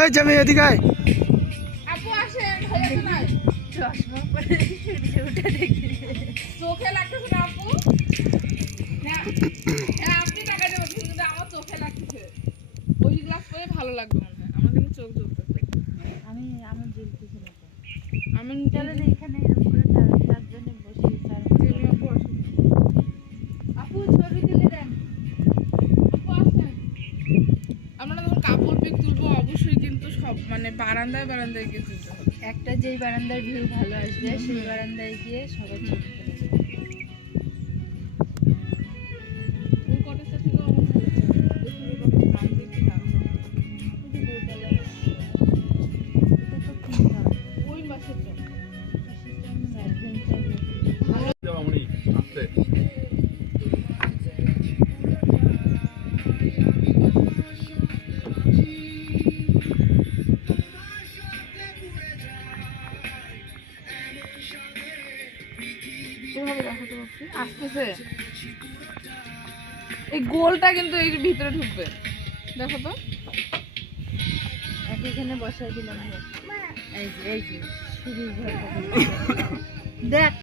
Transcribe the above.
এই যাবে এদিকে আয়। আপু আসেন হয়েছে না চশমা পরে সূর্যটা দেখি চোখে লাগতেছে না আপু হ্যাঁ হ্যাঁ আপনি টাকা দেবেন কিন্তু আমার চোখে লাগতেছে ওই গ্লাস পরে ভালো লাগবে মনে হয় আমার কিন্তু চোখ জ্বলতেছে আমি আমার জ্বলতেছে না আমি চলে না এখানে এরকম করে চারজনে বসে জেমি আপু আসুন আপু ছবি তুলে দেন আপু আসেন আমরা যখন কাপড় পিক তুলবো অবশ্যই কিন্তু সব মানে বারান্দায় বারান্দায় গিয়ে তুলতে হবে একটা যেই বারান্দার ভিউ ভালো আসবে সেই বারান্দায় গিয়ে সবাই ছবি তুলে দেবে। ওই কটেজটা থেকে অনেক ভালো ছবি। দেখুন ওই কটেজ নাম দেখতে দাম কিন্তু দোতলা এটা তো সুন্দর ওই মাসের জন্য অ্যাডভেঞ্চার মামনি আসতে এভাবে দেখাতে পারছি আসতেছে এই গোলটা কিন্তু এর ভিতরে ঢুকবে দেখো তো এখানে বসাই দিলাম এই যে শুরু দেখ